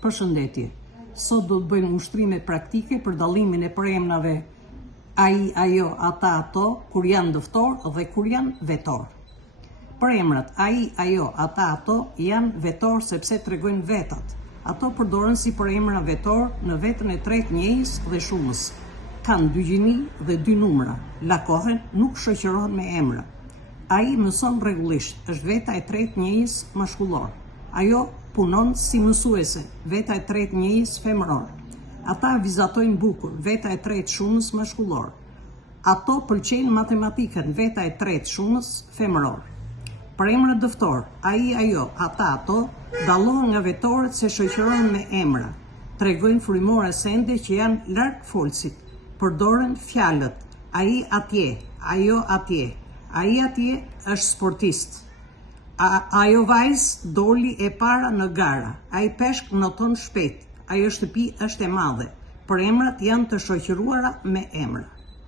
Përshëndetje. Sot do të bëjmë ushtrime praktike për dallimin e përemrave ai, ajo, ata, ato, kur janë dëftor dhe kur janë vetor. Përemrat ai, ajo, ata, ato janë vetor sepse tregojnë vetat. Ato përdoren si përemra vetor në vetën e tretë njëjës dhe shumës. Kanë dy gjini dhe dy numra. Lakohen, nuk shoqërohen me emra. Ai mëson rregullisht, është veta e tretë njëjës mashkullor. Ajo punon si mësuese, veta e tretë njëjës femëror. Ata vizatojnë bukur, veta e tretë shumës mashkullor. Ato pëlqejnë matematikën, veta e tretë shumës femëror. Përemrat dëftor, ai, ajo, ata, ato, dallohen nga vetorët se shoqërohen me emra. Tregojnë frymore sende që janë larg folësit. Përdoren fjalët ai atje, ajo atje. Ai atje është sportist. Ajo vajzë doli e para në gara. Ai peshk noton shpejt. Ajo shtëpi është e madhe. Përemrat janë të shoqëruara me emra.